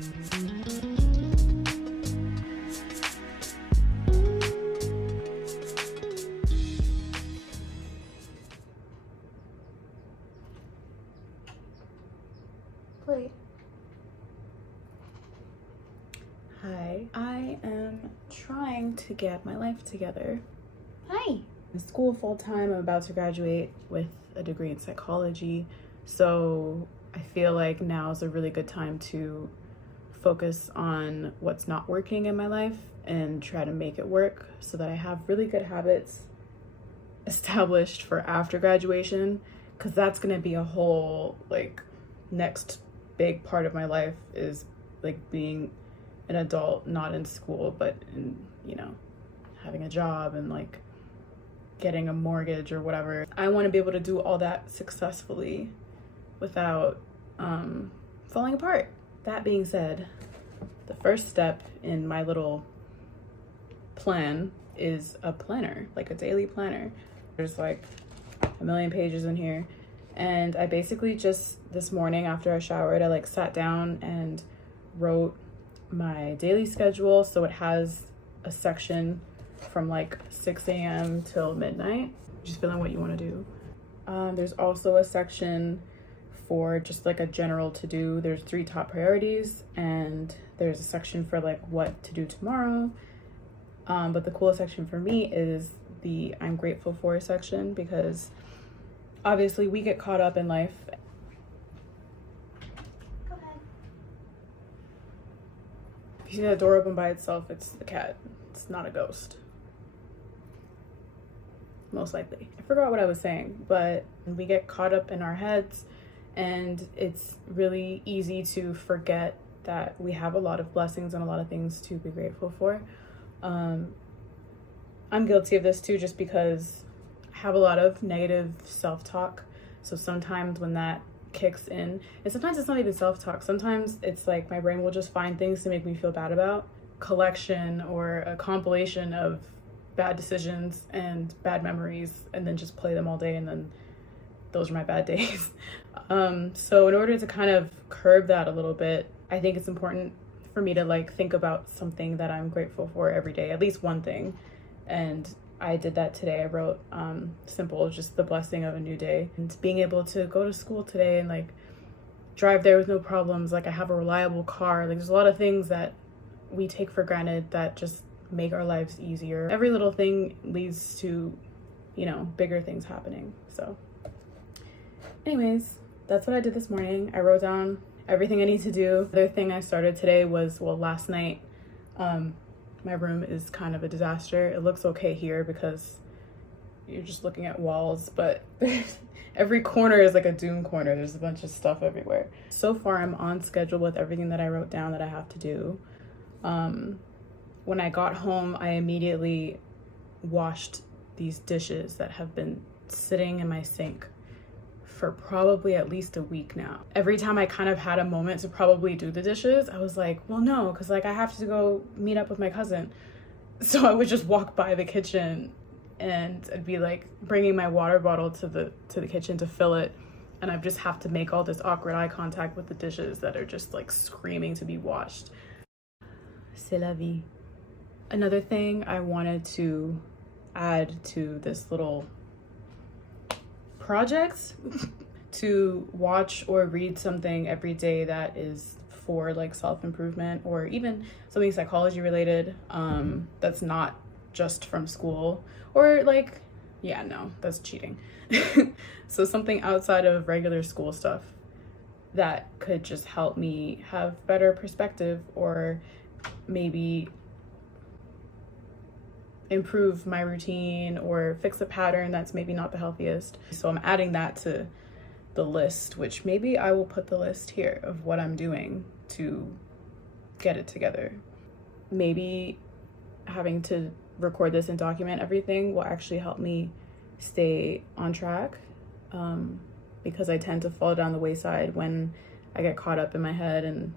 Play. Hi, I am trying to get my life together. Hi. In school full-time. I'm about to graduate with a degree in psychology, so I feel like now is a really good time to focus on what's not working in my life and try to make it work so that I have really good habits established for after graduation, because that's going to be a whole like next big part of my life, is like being an adult, not in school but in, you know, having a job and like getting a mortgage or whatever. I want to be able to do all that successfully without falling apart. That being said, the first step in my little plan is a planner, like a daily planner. There's like a million pages in here, and I basically just this morning after I showered, I like sat down and wrote my daily schedule. So it has a section from like 6 a.m. till midnight, just feeling what you want to do. There's also a section for just like a general to do. There's 3 top priorities, and there's a section for like what to do tomorrow. But the coolest section for me is the I'm grateful for section, because obviously we get caught up in life. Go ahead. If you see that door open by itself, it's the cat. It's not a ghost. Most likely. I forgot what I was saying, but we get caught up in our heads, and it's really easy to forget that we have a lot of blessings and a lot of things to be grateful for. I'm guilty of this too, just because I have a lot of negative self-talk. So sometimes when that kicks in, and sometimes it's not even self-talk, sometimes it's like my brain will just find things to make me feel bad about. Collection or a compilation of bad decisions and bad memories, and then just play them all day, and then those are my bad days. So in order to kind of curb that a little bit, I think it's important for me to like think about something that I'm grateful for every day, at least one thing. And I did that today. I wrote simple, just the blessing of a new day, and being able to go to school today and like drive there with no problems. Like I have a reliable car. Like there's a lot of things that we take for granted that just make our lives easier. Every little thing leads to, you know, bigger things happening. So anyways, that's what I did this morning. I wrote down everything I need to do. The other thing I started today was, well, last night, my room is kind of a disaster. It looks okay here because you're just looking at walls, but every corner is like a doom corner. There's a bunch of stuff everywhere. So far, I'm on schedule with everything that I wrote down that I have to do. When I got home, I immediately washed these dishes that have been sitting in my sink for probably at least a week now. Every time I kind of had a moment to probably do the dishes, I was like, well, no, because like I have to go meet up with my cousin. So I would just walk by the kitchen, and I'd be like bringing my water bottle to the kitchen to fill it, and I just have to make all this awkward eye contact with the dishes that are just like screaming to be washed. C'est la vie. Another thing I wanted to add to this little project to watch or read something every day that is for like self-improvement, or even something psychology related, that's not just from school, or like, yeah, no, that's cheating. So something outside of regular school stuff that could just help me have better perspective, or maybe improve my routine or fix a pattern that's maybe not the healthiest. So I'm adding that to the list, which maybe I will put the list here of what I'm doing to get it together. Maybe having to record this and document everything will actually help me stay on track, because I tend to fall down the wayside when I get caught up in my head and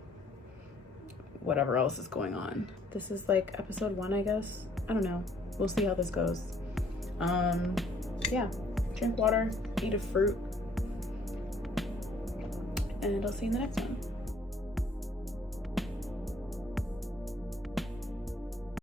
whatever else is going on. This is like episode 1, I guess. I don't know. We'll see how this goes. Yeah, drink water, eat a fruit, and I'll see you in the next one.